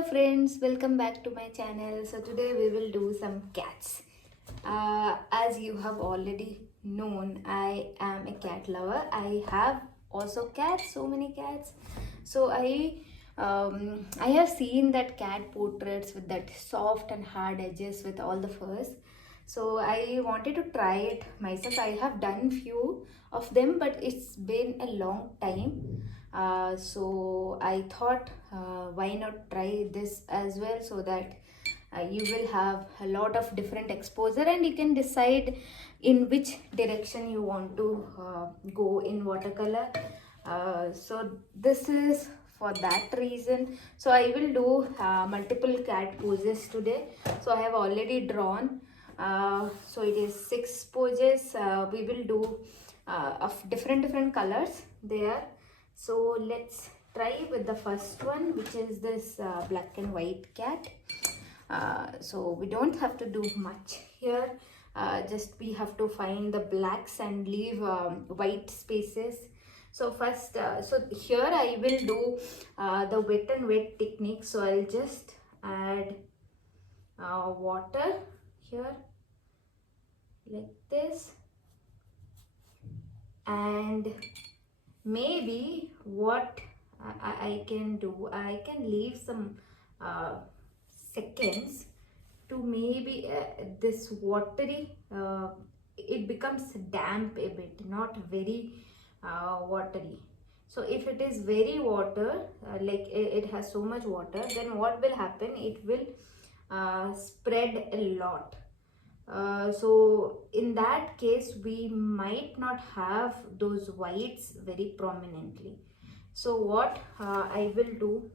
Hello friends, welcome back to my channel. So today we will do some cats. As you have already known, I am a cat lover. I have also cats, so many cats. So I have seen that cat portraits with that soft and hard edges with all the furs. So I wanted to try it myself. I have done few of them, but it's been a long time. So I thought, why not try this as well, so that you will have a lot of different exposure and you can decide in which direction you want to go in watercolor. So this is for that reason. So I will do multiple cat poses today. So I have already drawn, so it is 6 poses. We will do of different colors there. So let's try with the first one, which is this black and white cat. So we don't have to do much here. Just we have to find the blacks and leave white spaces. So first, so here I will do the wet and wet technique. So I'll just add water here like this, and maybe what I can do, I can leave some seconds to maybe this watery, it becomes damp a bit, not very watery. So if it is very water, like it has so much water, then what will happen, it will spread a lot. So in that case we might not have those whites very prominently. So what I will do,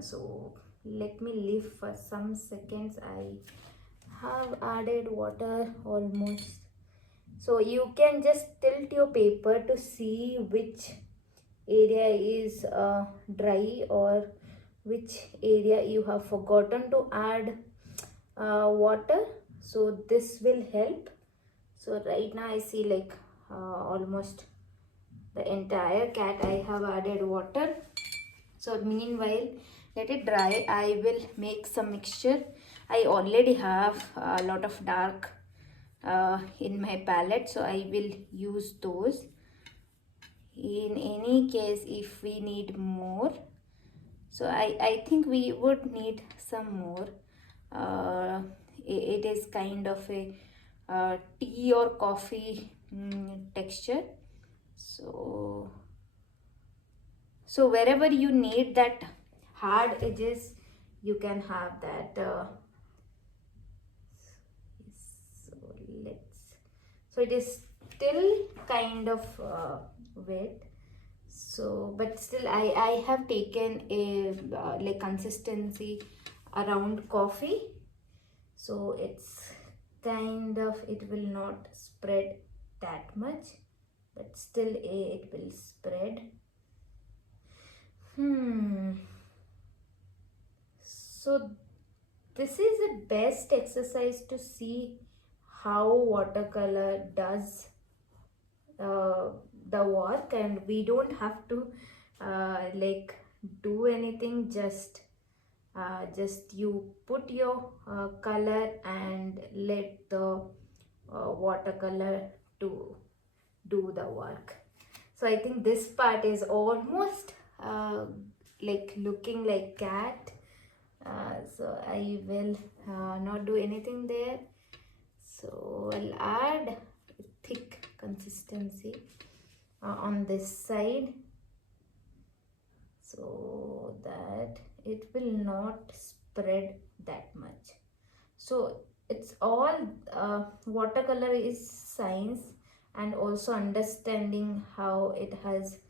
so let me leave for some seconds. I have added water almost. So you can just tilt your paper to see which area is dry or which area you have forgotten to add water. So this will help. So right now I see like almost the entire cat I have added water. So meanwhile, let it dry. I will make some mixture. I already have a lot of dark in my palette, so I will use those. In any case, if we need more, so I think we would need some more. It is kind of a tea or coffee texture. So wherever you need that hard edges, you can have that. So let's. So it is still kind of wet. So but still I have taken a like consistency around coffee. So it's kind of, it will not spread that much, but still it will spread. So this is the best exercise to see how watercolor does the work, and we don't have to like do anything. Just you put your color and let the watercolor to do the work. So I think this part is almost like looking like cat. So I will not do anything there. So I'll add thick consistency on this side, so that it will not spread that much. So it's all watercolor is science, and also understanding how it has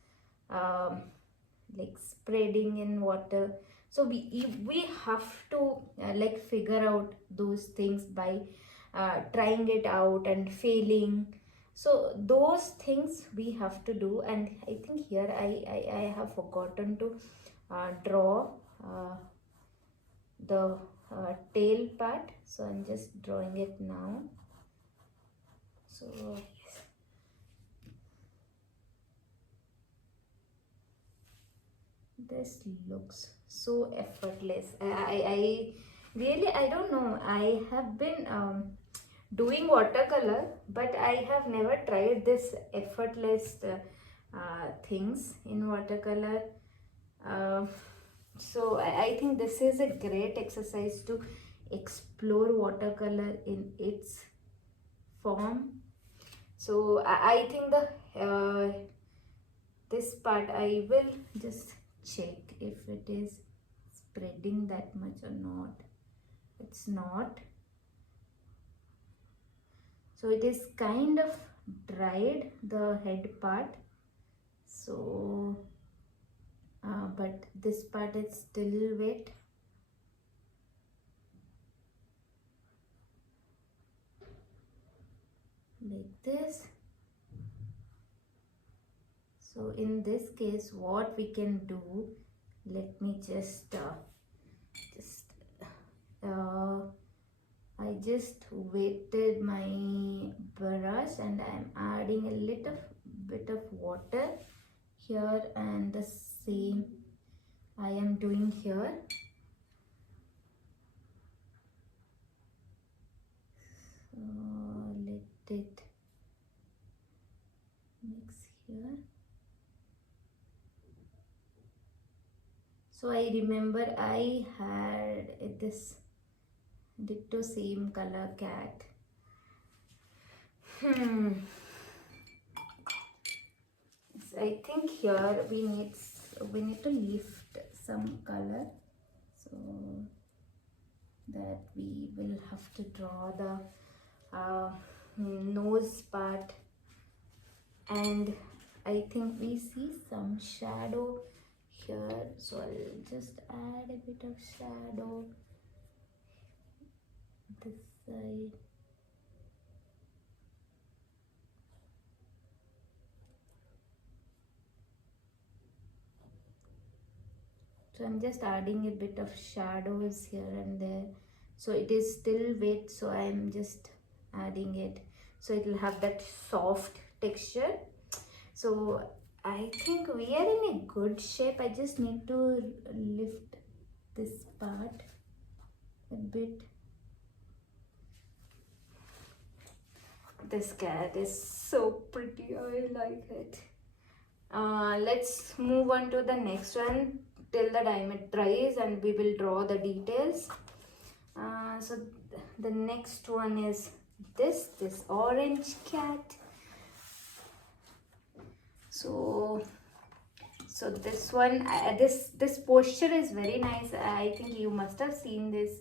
like spreading in water. So we have to like figure out those things by trying it out and failing. So those things we have to do. And I think here I have forgotten to draw the tail part, so I'm just drawing it now. So yes, this looks so effortless. I really, I don't know, I have been doing watercolor, but I have never tried this effortless things in watercolor. uh, so I think this is a great exercise to explore watercolor in its form. So I think the this part I will just check if it is spreading that much or not. It's not. So it is kind of dried, the head part. So but this part is still wet. Like this. So in this case, what we can do, let me just uh, I just wetted my brush and I am adding a little bit of water here, and the same I am doing here. So let it mix here. So I remember I had this ditto same color cat. So I think here we need to lift some color, so that we will have to draw the nose part, and I think we see some shadow here, so I'll just add a bit of shadow this side. So I'm just adding a bit of shadows here and there. So it is still wet, so I'm just adding it. So it will have that soft texture. So I think we are in a good shape. I just need to lift this part a bit. This cat is so pretty. I like it. Let's move on to the next one till the time it dries, and we will draw the details. So the next one is this orange cat. So this one, this posture is very nice. I think you must have seen this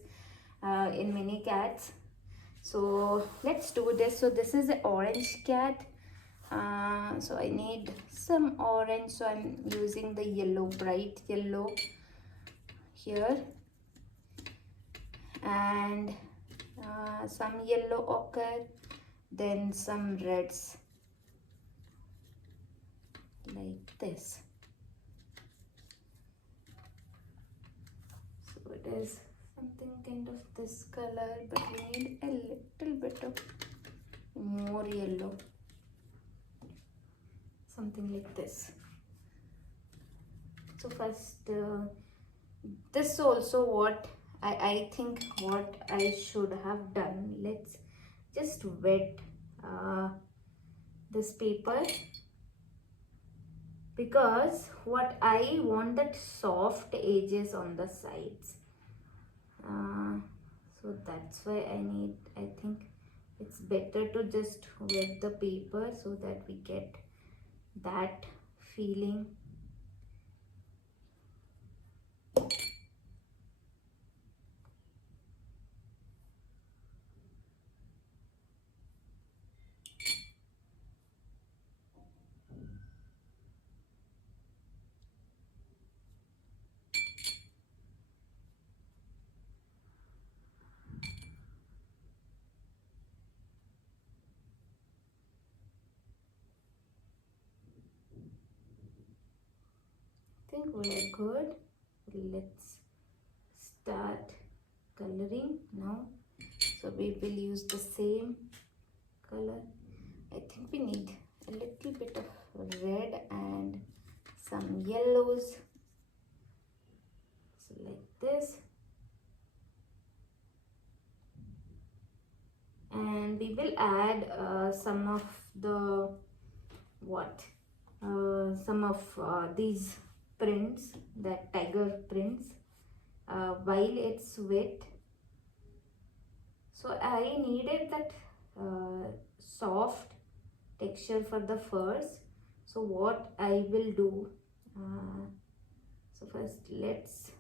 in many cats. So let's do this. So this is the orange cat. So I need some orange, so I'm using the yellow, bright yellow here, and some yellow ochre, then some reds like this. So it is something kind of this color, but we need a little bit of more yellow, something like this. So first this also what I think what I should have done. Let's just wet this paper, because what I want that soft edges on the sides. So that's why I think it's better to just wet the paper so that we get that feeling. I think we're good. Let's start coloring now. So we will use the same color. I think we need a little bit of red and some yellows. this, and we will add some of the some of these prints, that tiger prints, while it's wet. So I needed that soft texture for the furs. So what I will do, so first let's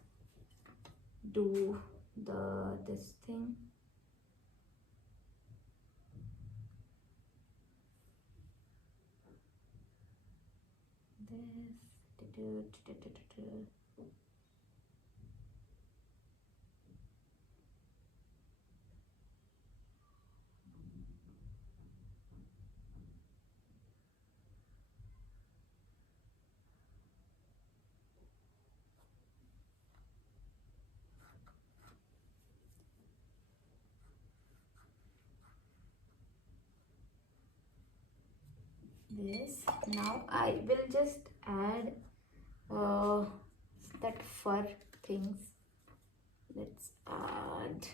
do this thing. This. Now I will just add that fur things. Let's add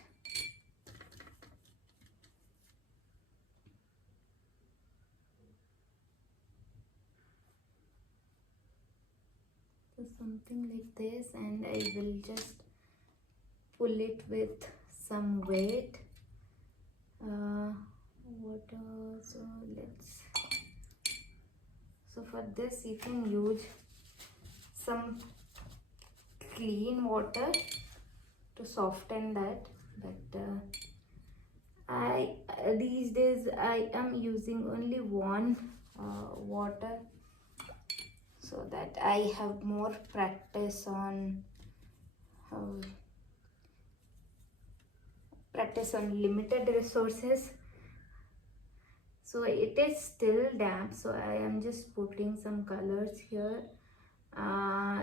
so something like this, and I will just pull it with some weight. Water. So let's. So for this you can use some clean water to soften that, but I these days I am using only warm water, so that I have more practice on limited resources. So it is still damp, so I am just putting some colors here.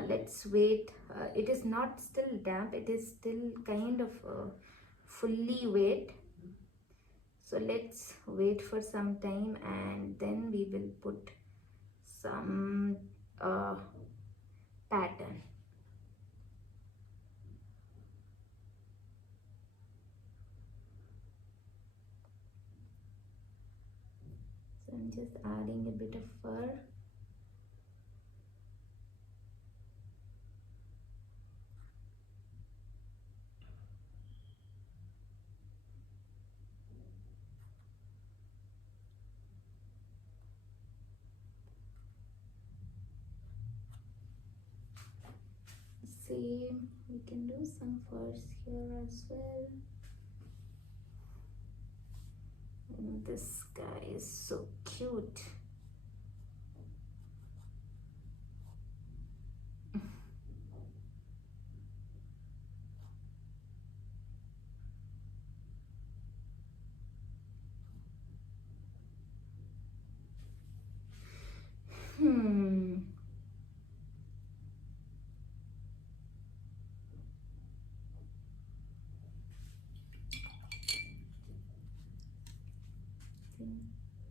Let's wait. It is not still damp, it is still kind of fully wet. So let's wait for some time, and then we will put some pattern. So I'm just adding a bit of fur. Same, we can do some furs here as well. And this guy is so cute.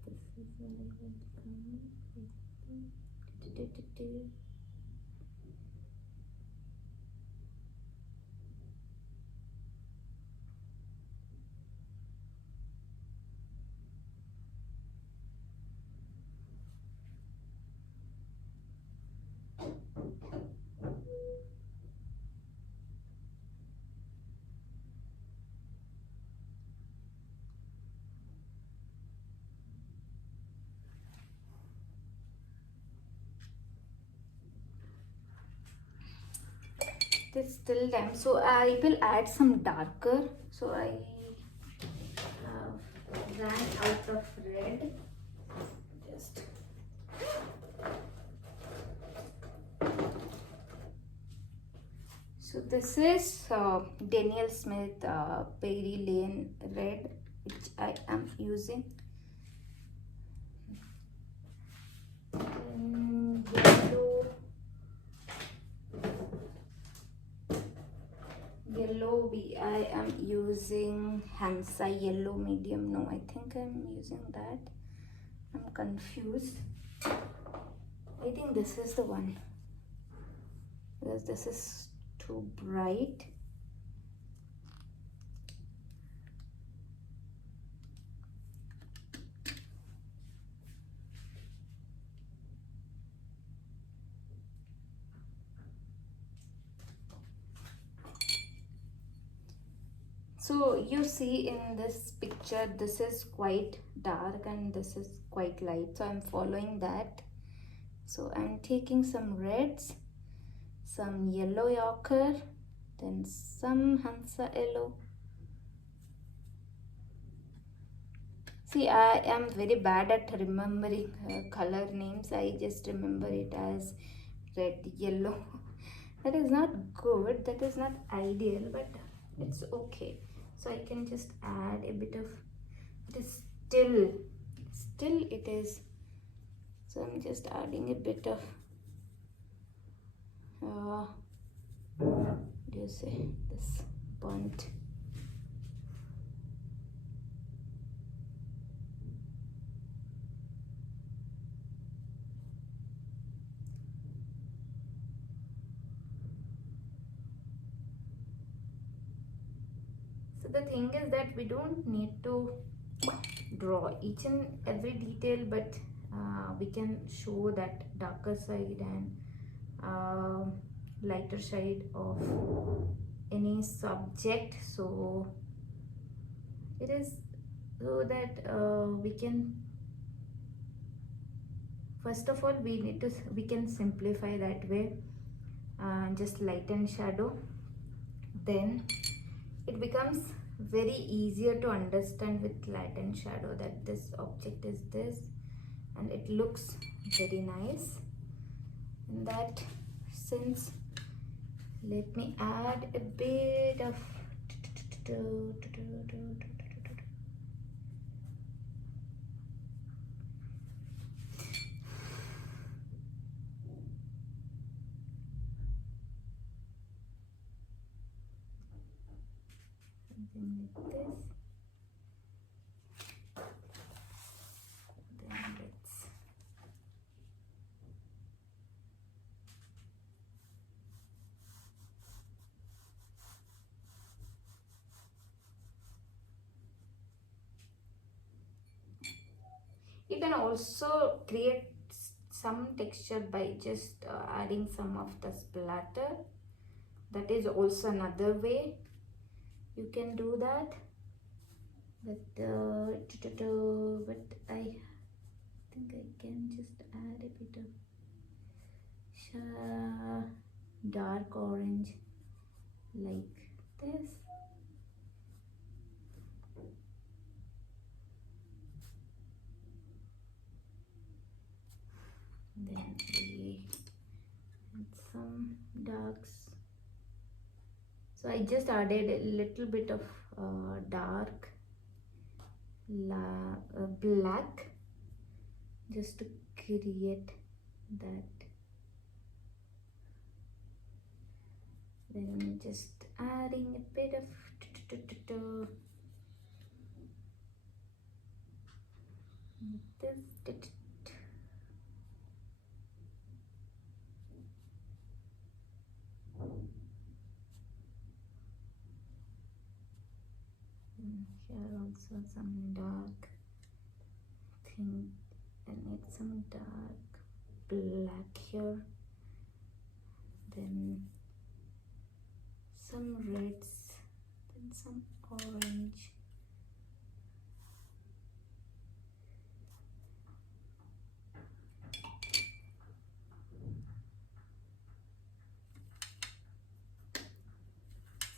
This is where I'm going to come. It's still damp, so I will add some darker. So I ran out of red. Just so this is Daniel Smith Perry Lane red, which I am using. And yellow, I am using Hansa yellow medium. No, I think I'm using that. I'm confused. I think this is the one, because this is too bright. So you see in this picture, this is quite dark and this is quite light. So I'm following that. So I'm taking some reds, some yellow ochre, then some Hansa yellow. See, I am very bad at remembering color names. I just remember it as red, yellow. That is not good, that is not ideal, but it's okay. So I can just add a bit of, it is still it is. So I'm just adding a bit of, what do you say, this burnt. So the thing is that we don't need to draw each and every detail, but we can show that darker side and lighter side of any subject. So it is so that we can, first of all, we can simplify that way, just light and shadow. Then it becomes very easier to understand with light and shadow that this object is this, and it looks very nice. In that sense, let me add a bit of something like this. Then let's you can also create some texture by just adding some of the splatter. That is also another way you can do that. But I think I can just add a bit of dark orange like this. Then we add some darks. So I just added a little bit of dark black just to create that. Then just adding a bit of this. Here also some dark thing. I need some dark black here. Then some reds. Then some orange.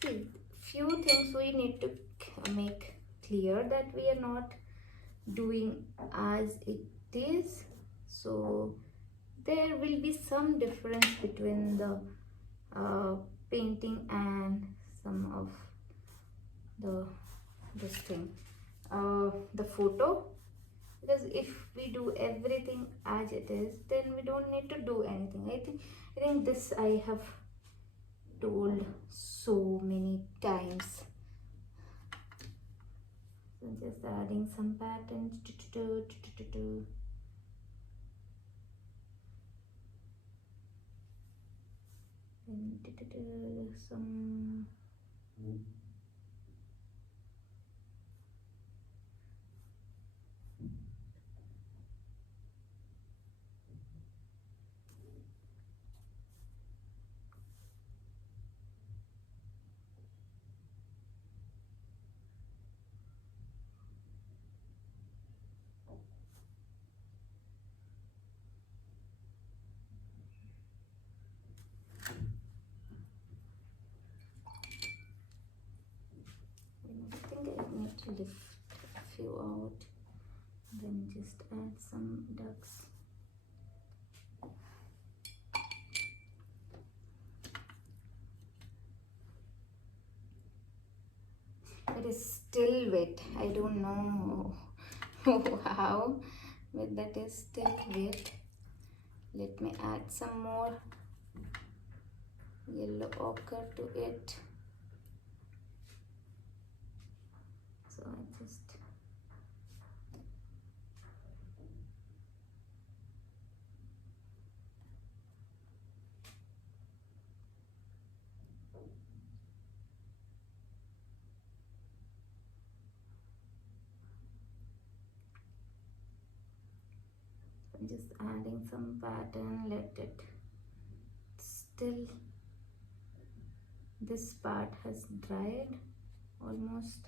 See, few things we need to make clear that we are not doing as it is. So there will be some difference between the painting and some of this thing, the photo, because if we do everything as it is, then we don't need to do anything. I think this I have told so many times. So just adding some patterns. And some lift a few out, then just add some ducks. It is still wet. I don't know how, but that is still wet. Let me add some more yellow ochre to it. So I just I'm just adding some pattern. Let it still, this part has dried almost.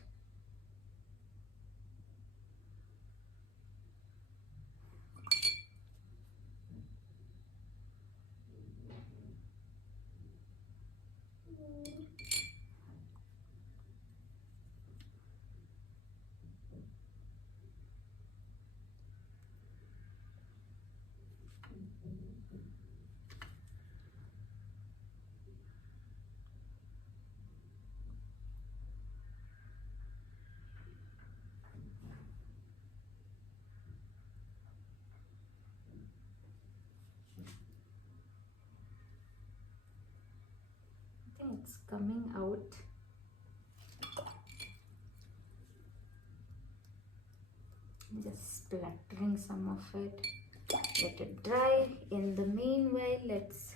I think it's coming out. I'm just splattering some of it. Let it dry. In the meanwhile, let's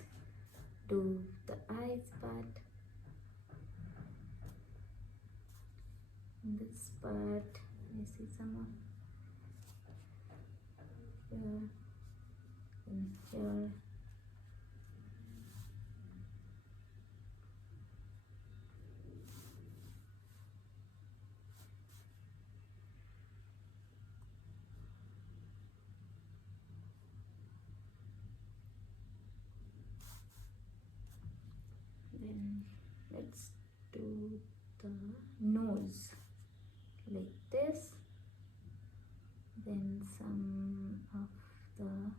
do the eyes part. This part, I see some of here and here. Then let's do the nose like this. Then some of the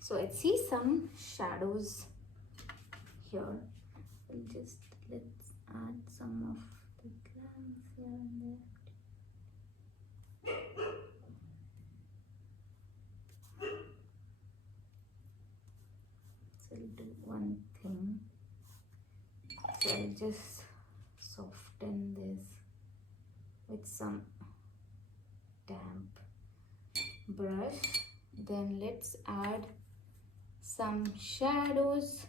so I see some shadows here. Let's add some of the glance here and there. So I'll do one thing. So I'll just soften this with some damp brush. Then let's add some shadows.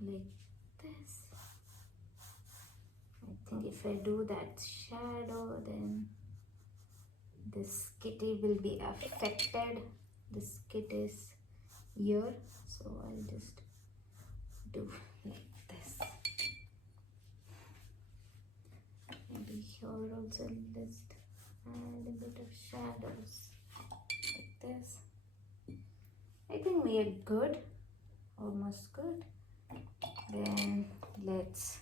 Like this. I think if I do that shadow, then this kitty will be affected. This kitty is here, so I'll just do like this. Maybe here also I'll just add a bit of shadows like this. I think we are good, almost good. Then let's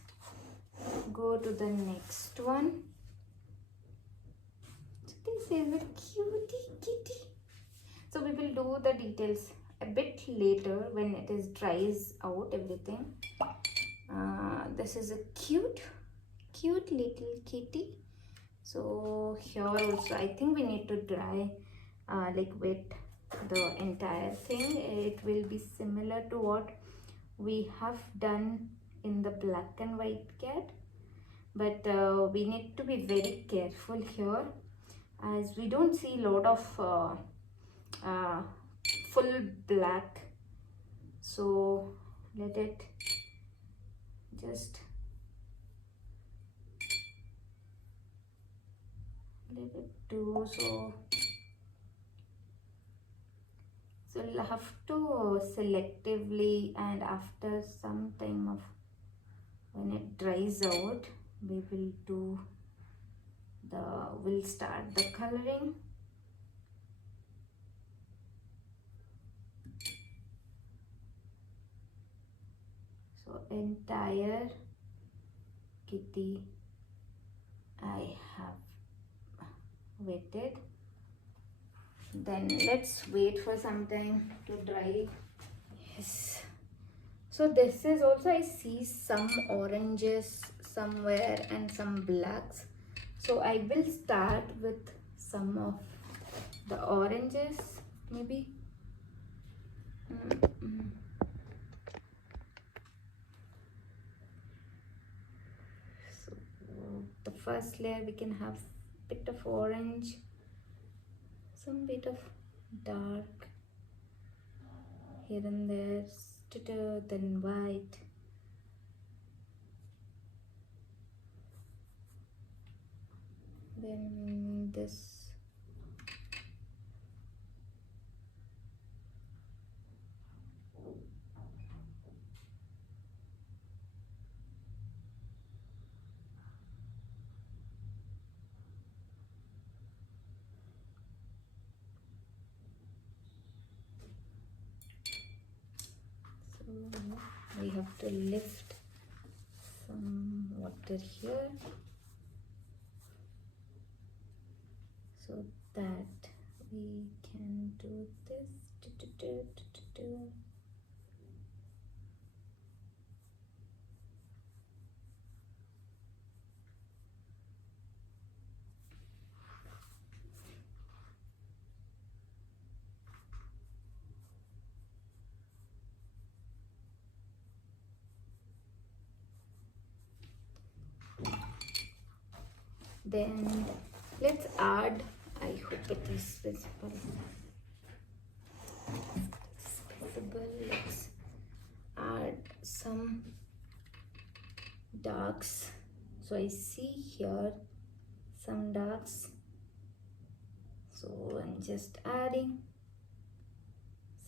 go to the next one. So this is a cutie kitty. So we will do the details a bit later when it is dries out everything. This is a cute little kitty. So here also I think we need to dry like wet the entire thing. It will be similar to what we have done in the black and white cat, but we need to be very careful here as we don't see a lot of full black. so let it just let it do. So you'll have to selectively, and after some time of when it dries out, we'll start the coloring. So entire kitty I have wetted. Then let's wait for some time to dry. Yes. So this is also, I see some oranges somewhere and some blacks. So I will start with some of the oranges, maybe. So the first layer we can have bit of orange, some bit of dark here and there, then white. Then this. So we have to lift some water here so that we can do this. Then let's add, I hope it is visible. Let's add some darks. So I see here some darks. So I'm just adding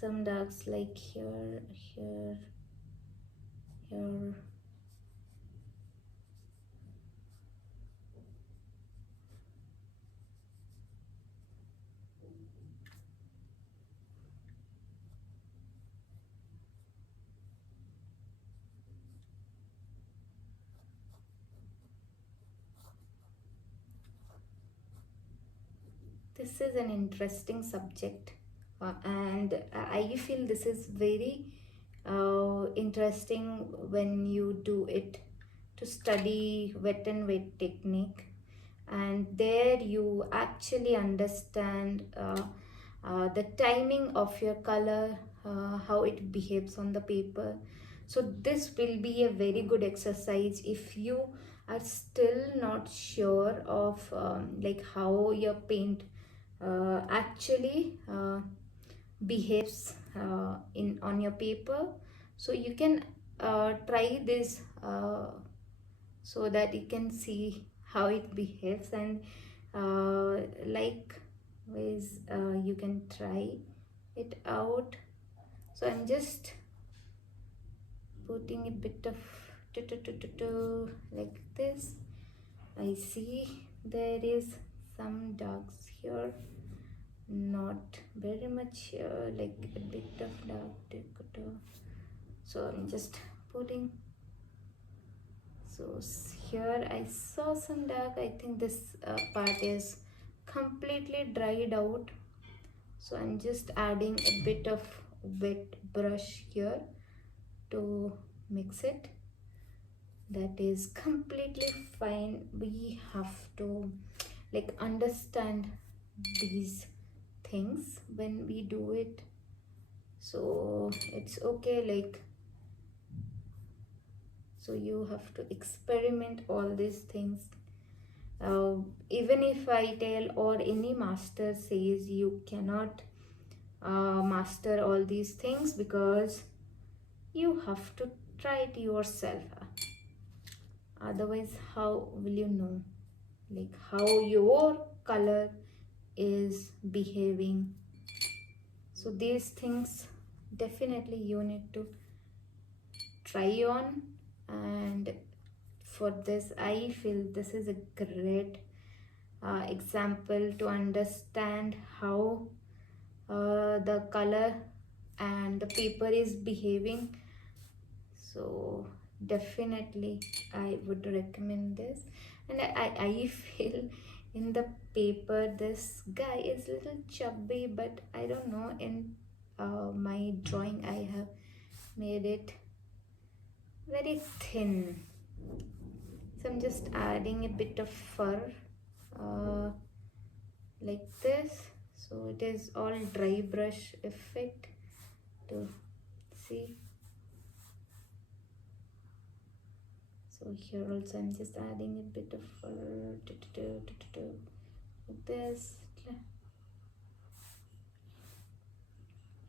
some darks like here, here, here. This is an interesting subject, and I feel this is very interesting when you do it to study wet and wet technique, and there you actually understand the timing of your color, how it behaves on the paper. So this will be a very good exercise if you are still not sure of like how your paint actually behaves in on your paper. So you can try this so that you can see how it behaves, and like ways you can try it out. So I'm just putting a bit of like this. I see there is some darks here, not very much here, like a bit of dark. So I'm just putting. So here I saw some dark. I think this part is completely dried out. So I'm just adding a bit of wet brush here to mix it. That is completely fine. We have to like understand these things when we do it. So it's okay, like, so you have to experiment all these things. Even if I tell, or any master says, you cannot master all these things, because you have to try it yourself. Otherwise, how will you know like how your color is behaving? So these things definitely you need to try on, and for this I feel this is a great example to understand how the color and the paper is behaving. So definitely I would recommend this. And I feel in the paper this guy is a little chubby, but I don't know, in my drawing I have made it very thin. So I'm just adding a bit of fur uh, like this. So it is all dry brush effect to see. So here also I'm just adding a bit of like this.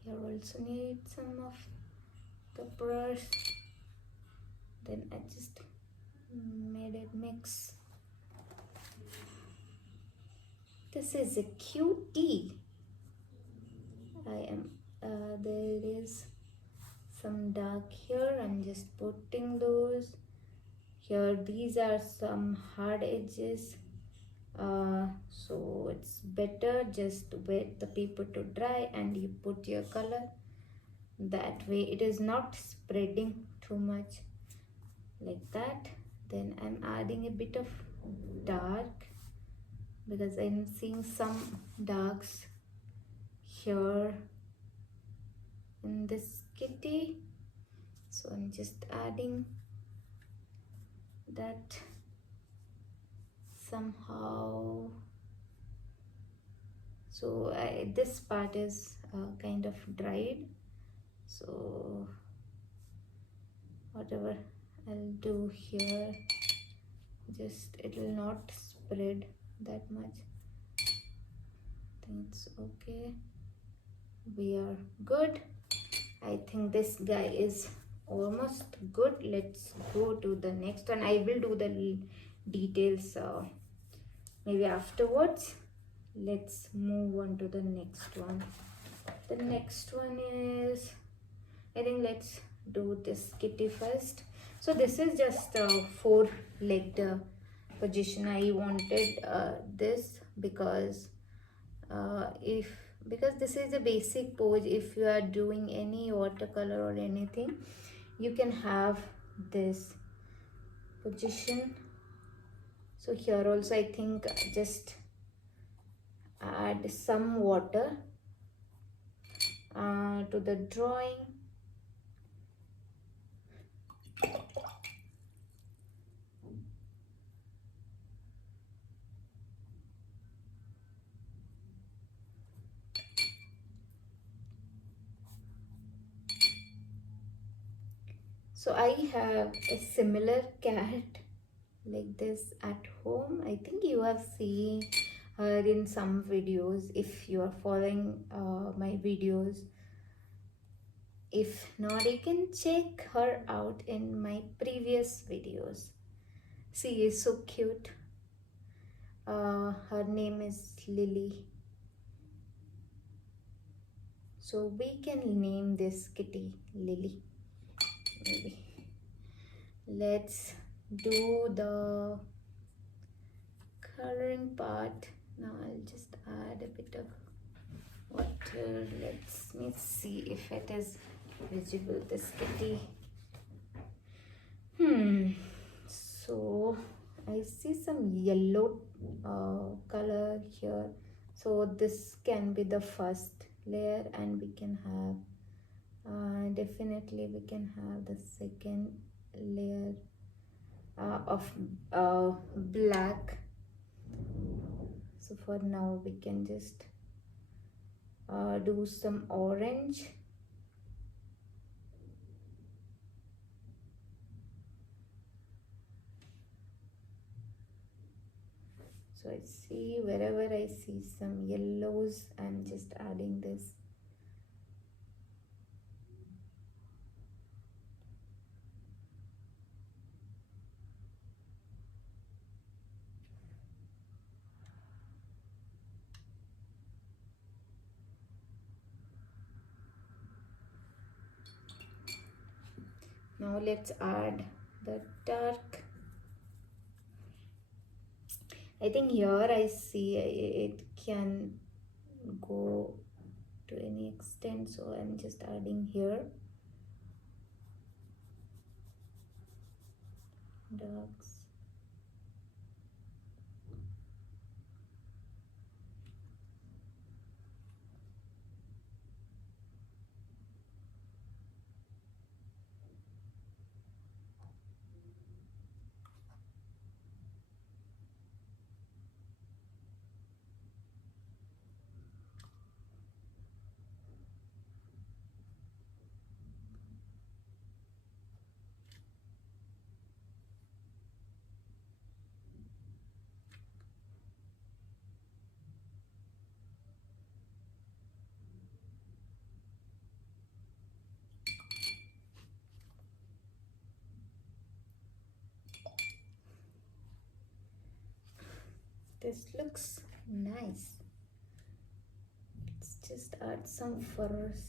Here also need some of the brush. Then I just made it mix. This is a cutie. There is some dark here. I'm just putting those. Here these are some hard edges. So it's better just to wait the paper to dry and you put your color. That way it is not spreading too much like that. Then I'm adding a bit of dark because I'm seeing some darks here in this kitty. So I'm just adding that somehow. So this part is kind of dried, so whatever I'll do here, just it will not spread that much. I think it's okay, we are good. I think this guy is almost good. Let's go to the next one. I will do the details maybe afterwards. Let's move on to the next one. The next one is, I think let's do this kitty first. So this is just a four-legged position. I wanted this because because this is a basic pose. If you are doing any watercolor or anything, you can have this position. So here also I think just add some water to the drawing. So I have a similar cat like this at home. I think you have seen her in some videos if you are following my videos. If not, you can check her out in my previous videos. She is so cute. Her name is Lily. So we can name this kitty Lily. Maybe. Let's do the coloring part. Now I'll just add a bit of water. Let me see if it is visible, this kitty. So I see some yellow color here. So this can be the first layer, and we can have definitely we can have the second layer of black. So for now we can just do some orange. So I see wherever I see some yellows, I'm just adding this. Now let's add the dark. I think here I see it can go to any extent, so I'm just adding here darks. This looks nice. Let's just add some furs.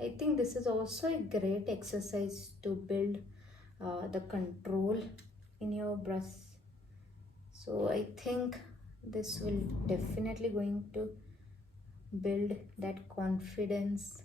I think this is also a great exercise to build the control in your brush. So I think this will definitely going to build that confidence.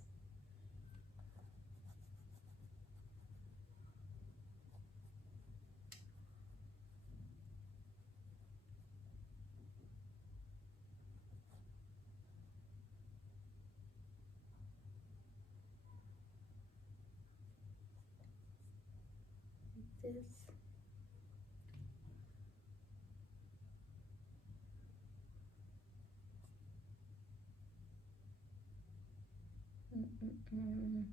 This. Mm-mm-mm.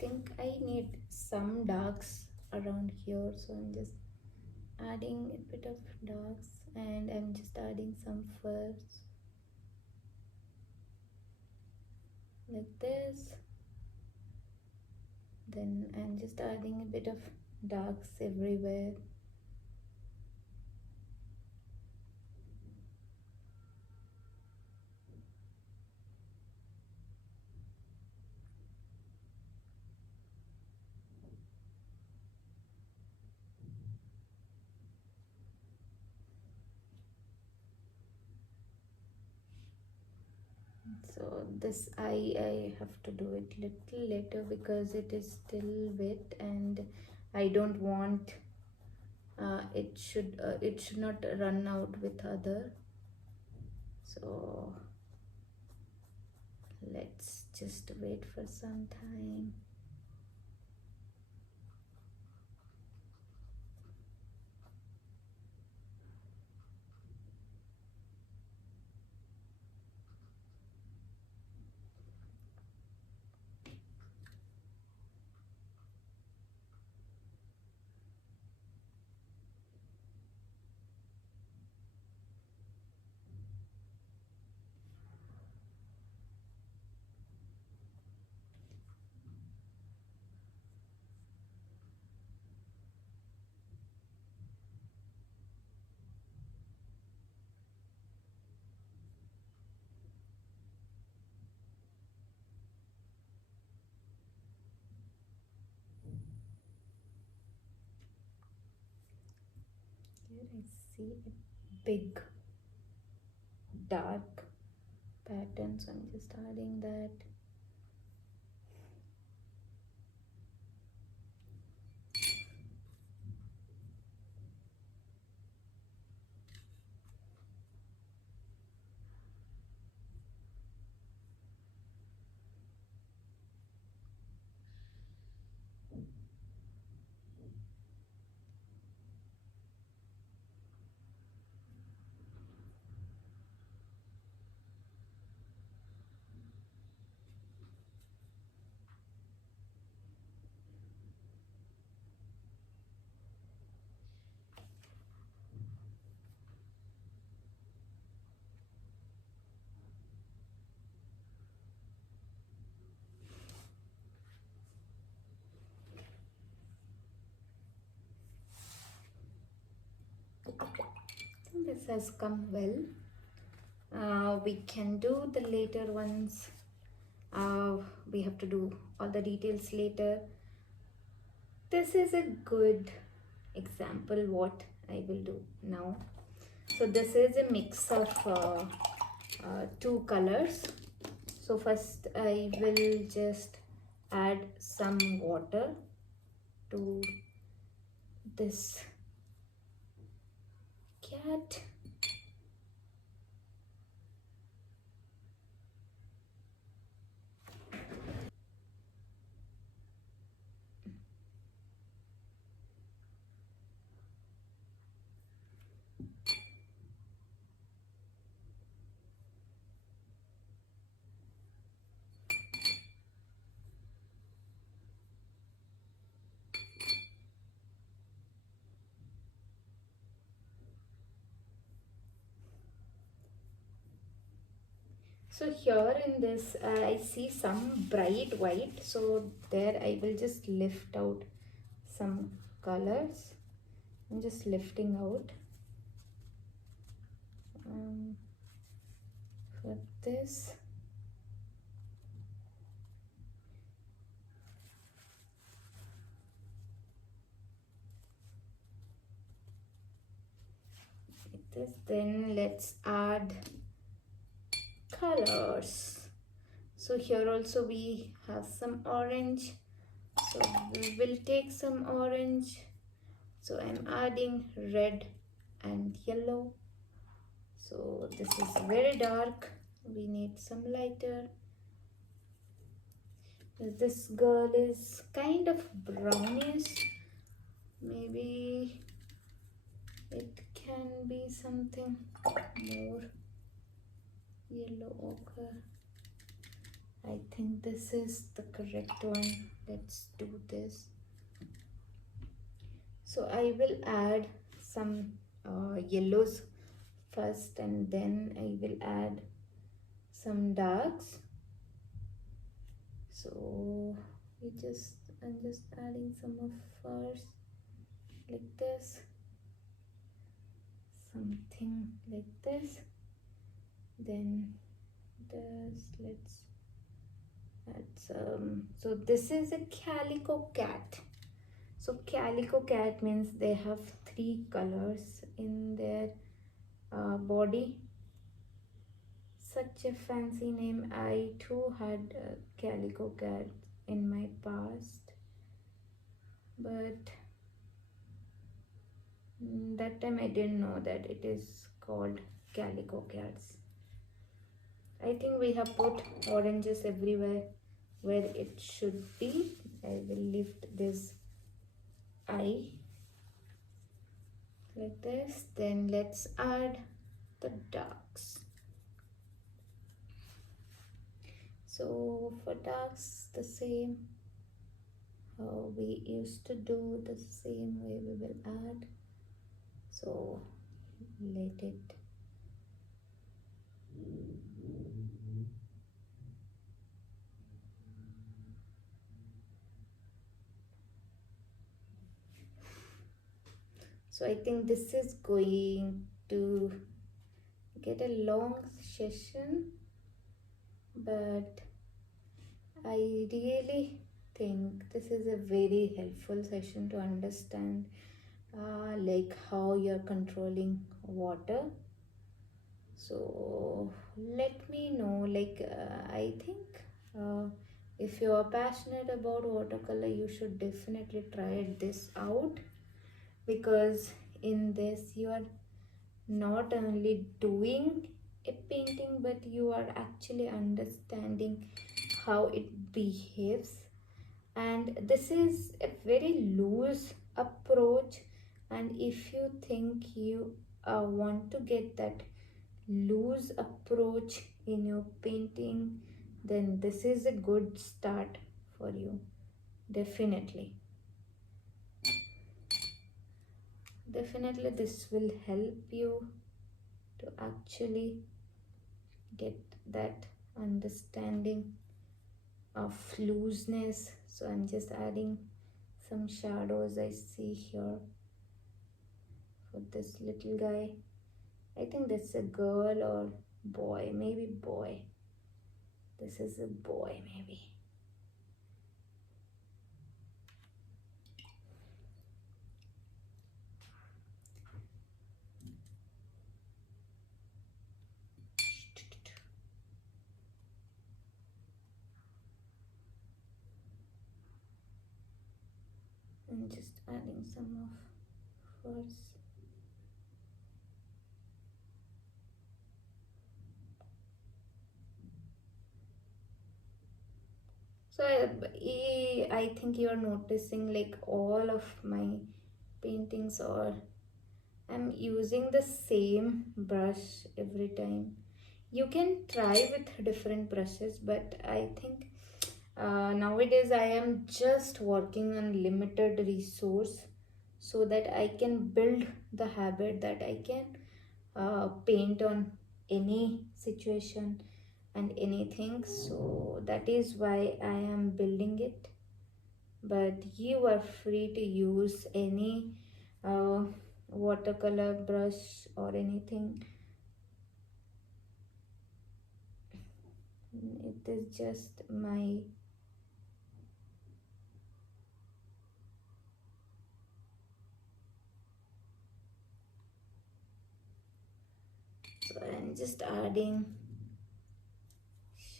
Think I need some darks around here, so I'm just adding a bit of darks, and I'm just adding some furs like this. Then I'm just adding a bit of darks everywhere. So this I have to do it little later because it is still wet, and I don't want it should not run out with other. So let's just wait for some time. Here I see a big dark pattern, so I'm just adding that. This has come well. We can do the later ones. We have to do all the details later. This is a good example what I will do now. So this is a mix of two colors. So first I will just add some water to this cat. So here in this I see some bright white, so there I will just lift out some colors. I'm just lifting out for this. Like this. Then let's add colors. So here also we have some orange, so we will take some orange. So I'm adding red and yellow. So this is very dark, we need some lighter. This girl is kind of brownish, maybe it can be something more yellow ochre. I think this is the correct one. Let's do this. So I will add some yellows first, and then I will add some darks. So I'm just adding some of first, like this, something like this. Then let's add some. So this is a calico cat. So calico cat means they have 3 colors in their body. Such a fancy name. I too had a calico cat in my past, but that time I didn't know that it is called calico cats. I think we have put oranges everywhere where it should be. I will lift this eye like this. Then let's add the darks. So for darks, the same how we used to do, the same way we will add. So let it so I think this is going to get a long session, but I really think this is a very helpful session to understand like how you're controlling water. So let me know, like I think if you are passionate about watercolor, you should definitely try this out, because in this you are not only doing a painting, but you are actually understanding how it behaves. And this is a very loose approach, and if you think you want to get that loose approach in your painting, then this is a good start for you. Definitely this will help you to actually get that understanding of looseness. So I'm just adding some shadows I see here for this little guy. I think that's a girl or boy, maybe boy. This is a boy, maybe. I'm just adding some of furs. So I think you are noticing like all of my paintings, or I'm using the same brush every time. You can try with different brushes, but I think nowadays I am just working on limited resource, so that I can build the habit that I can paint on any situation and anything. So that is why I am building it. But you are free to use any uh, watercolor brush or anything. It is just my so I'm just adding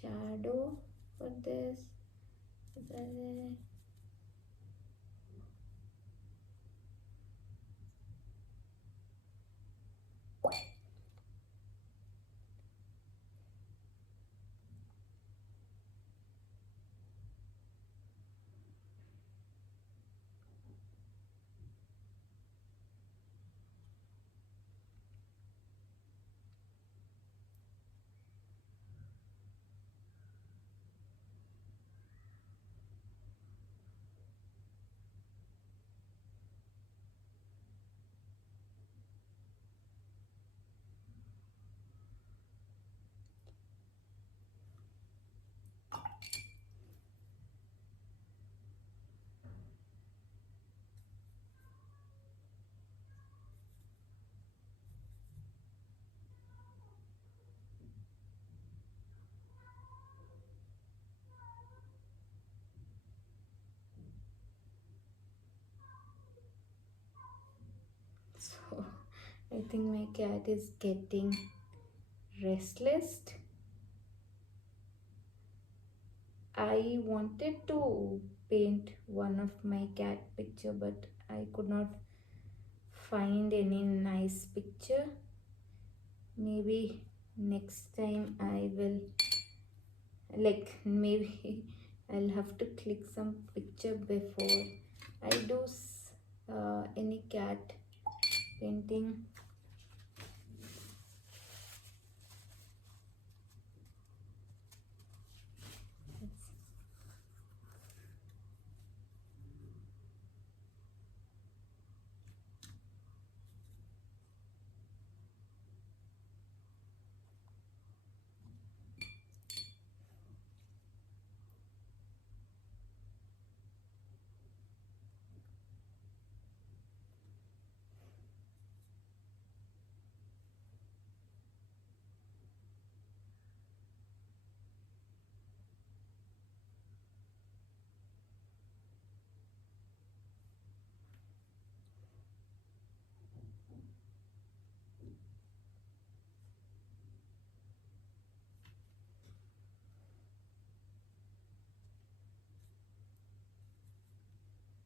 shadow for this. So I think my cat is getting restless. I wanted to paint one of my cat picture, but I could not find any nice picture. Maybe Next time I will, like, maybe I'll have to click some picture before I do any cat painting.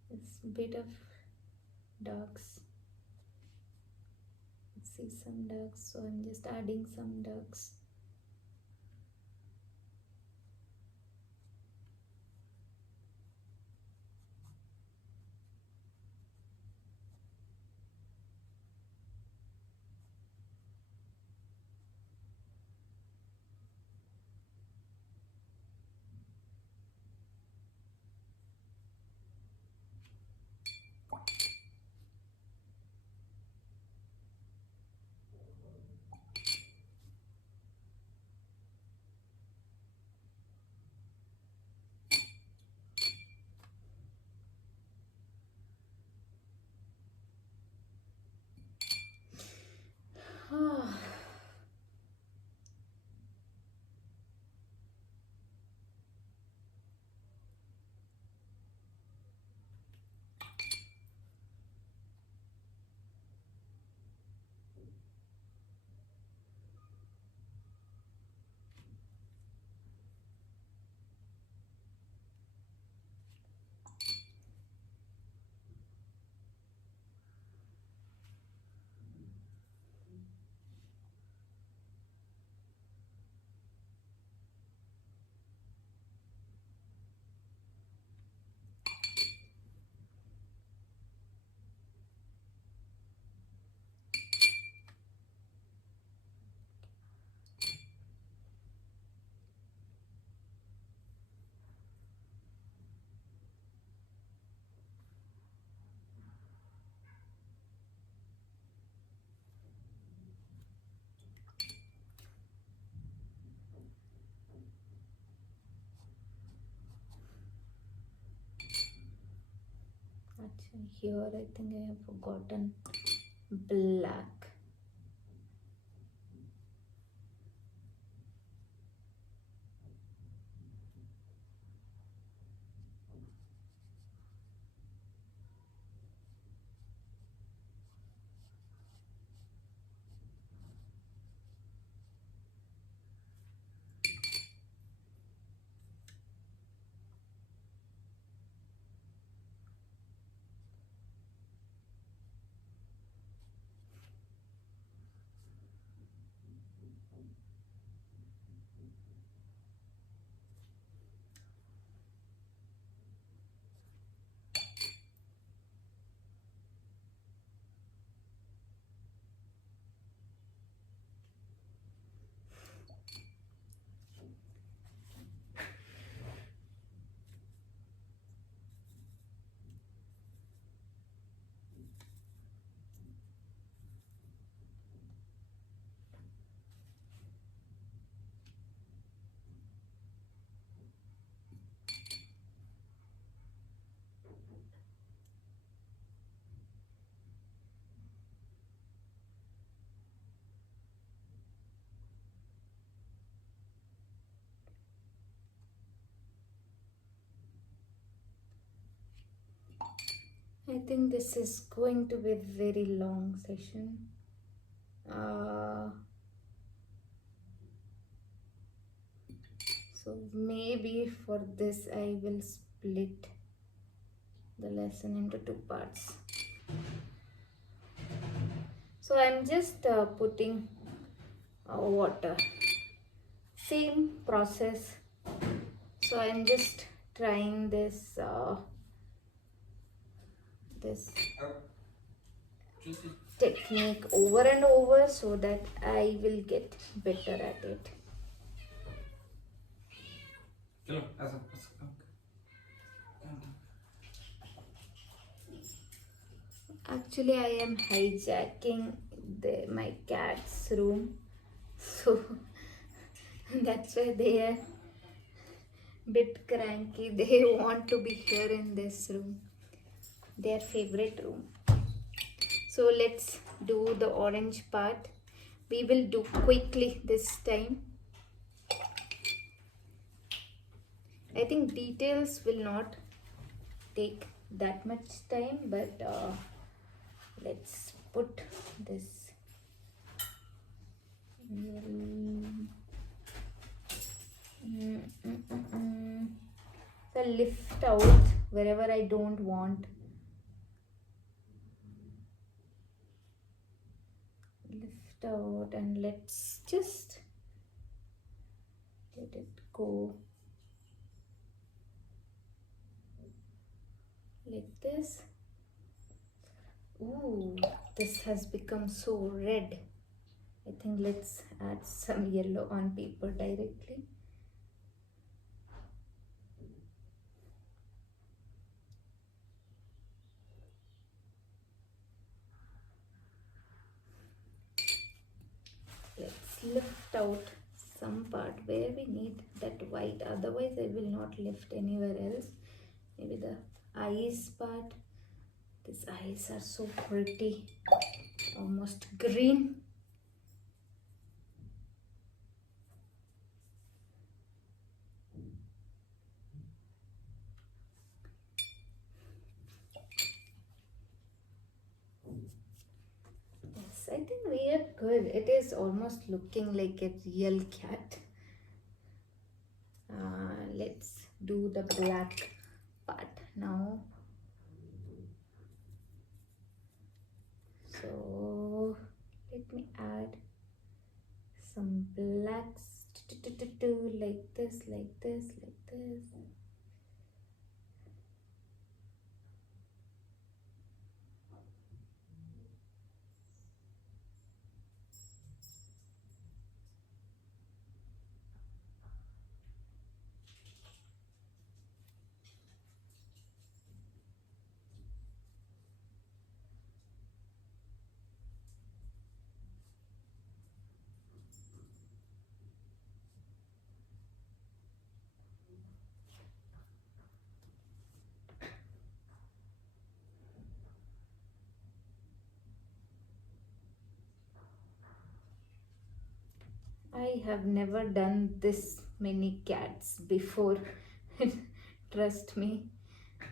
It's a bit of ducks. See some ducks, so I'm just adding some ducks. Actually, here I think I have forgotten black. I think this is going to be a very long session. So maybe for this I will split the lesson into two parts. So I'm just putting water. Same process. So I'm just trying this technique over and over so that I will get better at it. Actually, I am hijacking my cat's room, so that's why they are bit cranky. They want to be here in this room, their favorite room. So let's do the orange part. We will do quickly this time. I think details will not take that much time, but let's put this so lift out wherever I don't want. Lift out and let's just let it go like this. Ooh, this has become so red. I think let's add some yellow on paper directly. Let's lift out some part where we need that white, otherwise I will not lift anywhere else. Maybe the eyes part. These eyes are so pretty, almost green. Yes, I think we are good. It is almost looking like a real cat. Let's do the black part now. So let me add some blacks like this, like this, like this. I have never done this many cats before. Trust me.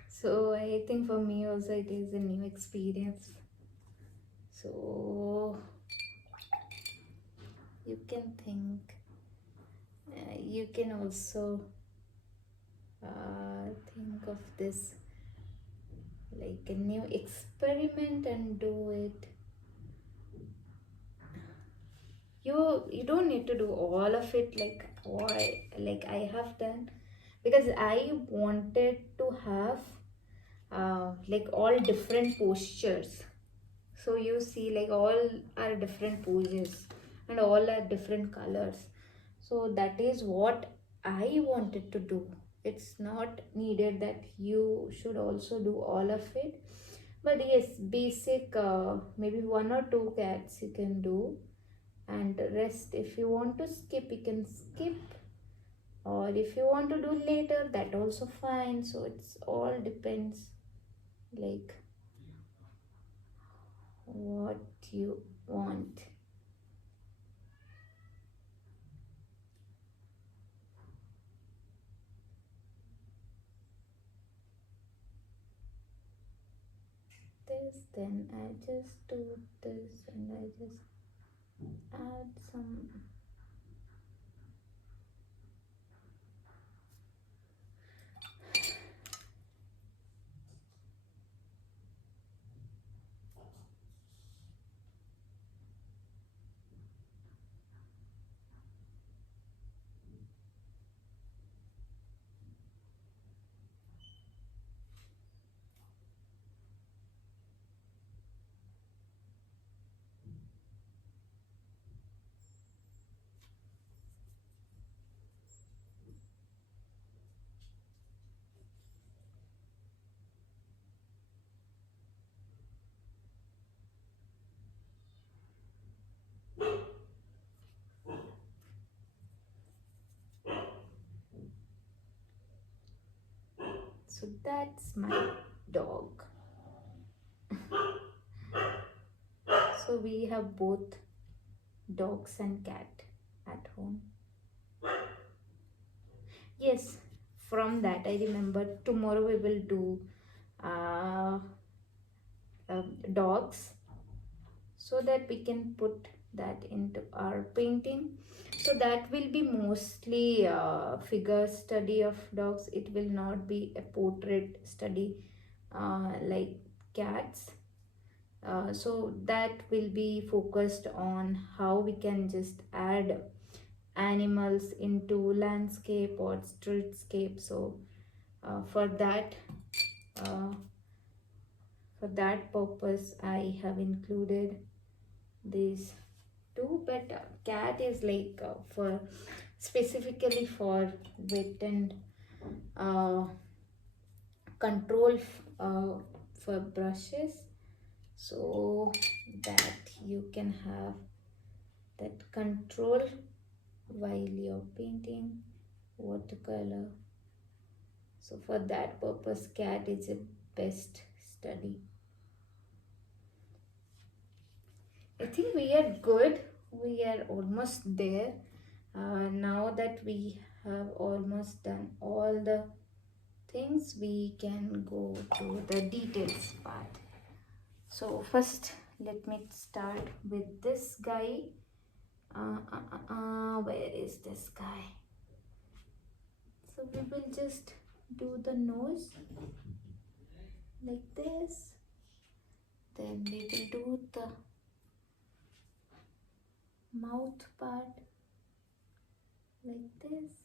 So I think for me also it is a new experience. So you can think, you can also think of this like a new experiment and do it. You don't need to do all of it like I have done, because I wanted to have like all different postures. So you see, like all are different poses and all are different colors. So that is what I wanted to do. It's not needed that you should also do all of it, but yes, basic maybe one or two cats you can do, and rest if you want to skip you can skip, or if you want to do later that also fine. So it's all depends like what you want. This, then I just do this and I just add some So that's my dog. So we have both dogs and cat at home. Yes, from that I remember tomorrow we will do uh, dogs, so that we can put that into our painting. So that will be mostly figure study of dogs. It will not be a portrait study like cats. So that will be focused on how we can just add animals into landscape or streetscape. So for that uh, for that purpose I have included these two, but cat is like for specifically for wet and uh, control for brushes, so that you can have that control while you're painting watercolor. So for that purpose cat is a best study. I think we are good. We are almost there. Now that we have almost done all the things, we can go to the details part. So first, let me start with this guy. Where is this guy? So we will just do the nose like this. Then we will do the mouth part like this,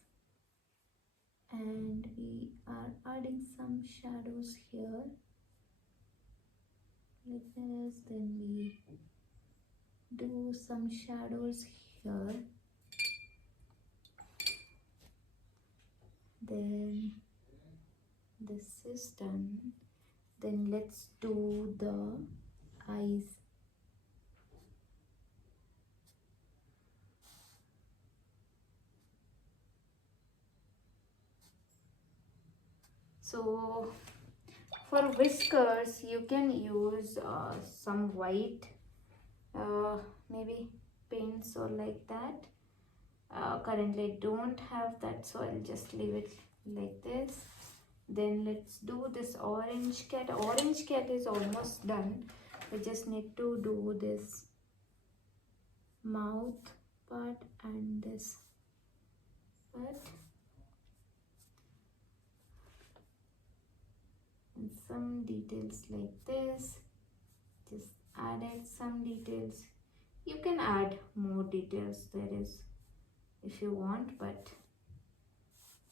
and we are adding some shadows here like this. Then we do some shadows here. Then this is done. Then let's do the eyes. So for whiskers you can use some white maybe paints or like that. Currently I don't have that, so I'll just leave it like this. Then let's do this orange cat. Orange cat is almost done. We just need to do this mouth part and this part. And some details like this. Just added some details. You can add more details there is if you want, but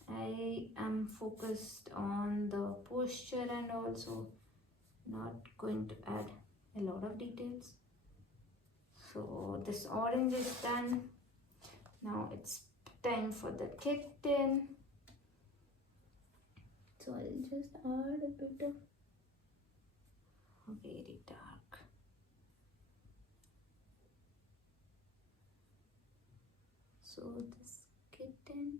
I am focused on the posture and also not going to add a lot of details. So this orange is done. Now it's time for the kitten. So I'll just add a bit of very dark. So this kitten.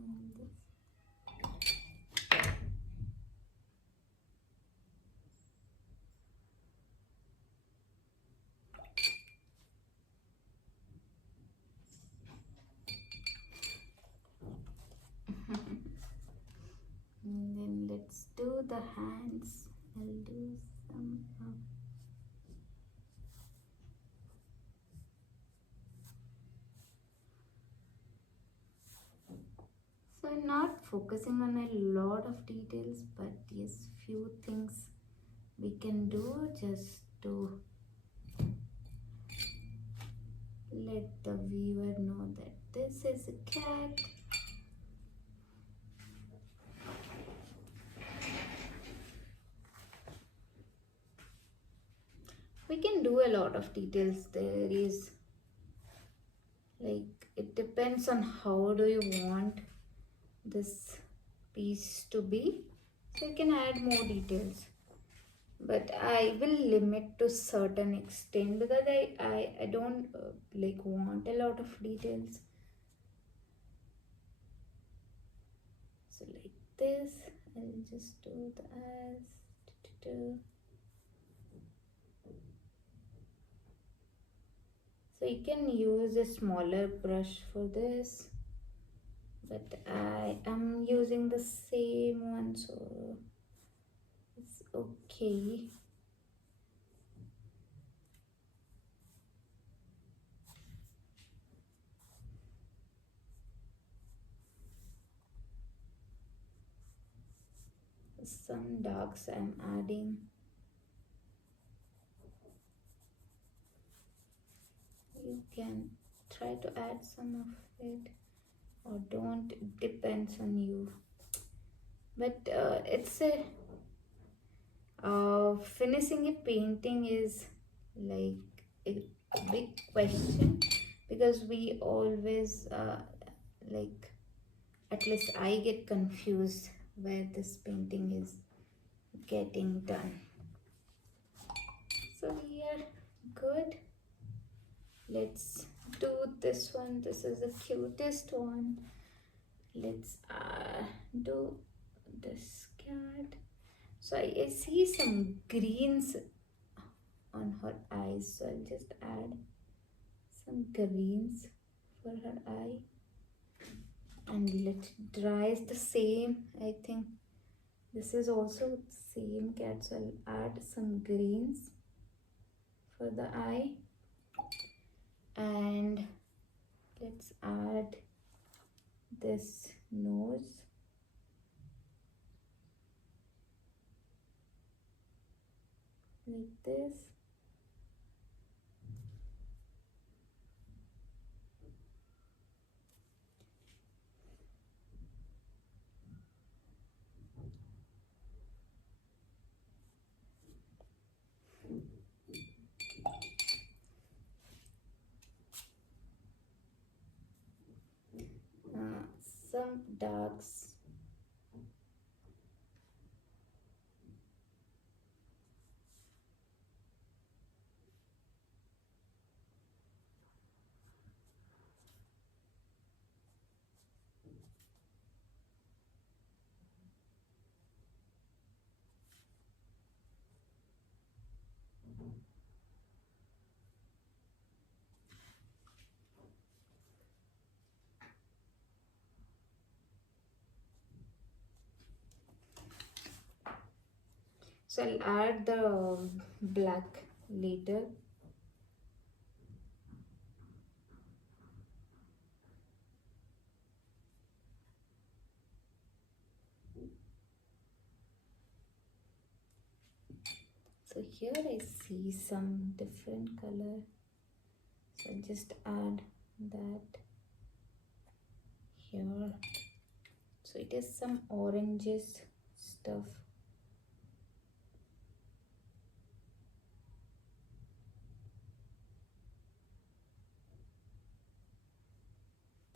And this. And then let's do the hands. I'll do some so So I'm not focusing on a lot of details, but yes, few things we can do just to let the viewer know that this is a cat. We can do a lot of details. There is like, it depends on how do you want this piece to be. So you can add more details, but I will limit to certain extent because I don't like want a lot of details. So like this, I'll just do the eyes. So you can use a smaller brush for this, but I am using the same one, so it's okay. Some darks I'm adding. You can try to add some of it or don't, it depends on you. But it's a finishing a painting is like a big question, because we always like, at least I get confused where this painting is getting done. So we are good. Let's do this one. This is the cutest one. Let's do this cat. So I see some greens on her eyes, so I'll just add some greens for her eye and let it dries the same. I think this is also same cat, so I'll add some greens for the eye, and let's add this nose. Like this. Some darks. So I'll add the black later. So here I see some different color. So I'll just add that here. So it is some oranges stuff.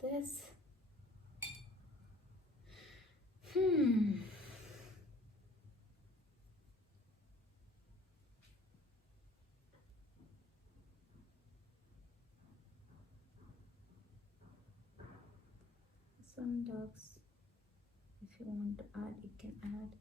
This. Some dogs. If you want to add, you can add.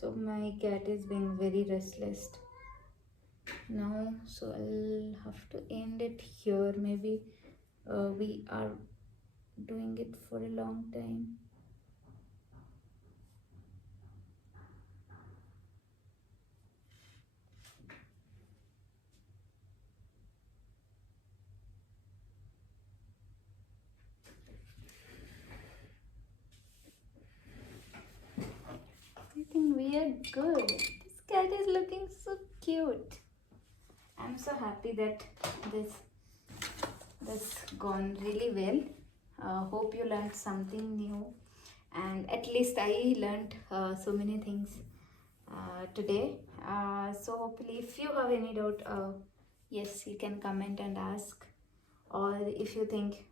So my cat is being very restless. now, so I'll have to end it here. Maybe we are doing it for a long time. I think we are good. This cat is looking so cute. I'm so happy that this gone really well. Hope you learned something new, and at least I learned so many things today. So hopefully, if you have any doubt, yes, you can comment and ask, or if you think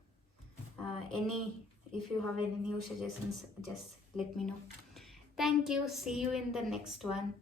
any, if you have any new suggestions, just let me know. Thank you. See you in the next one.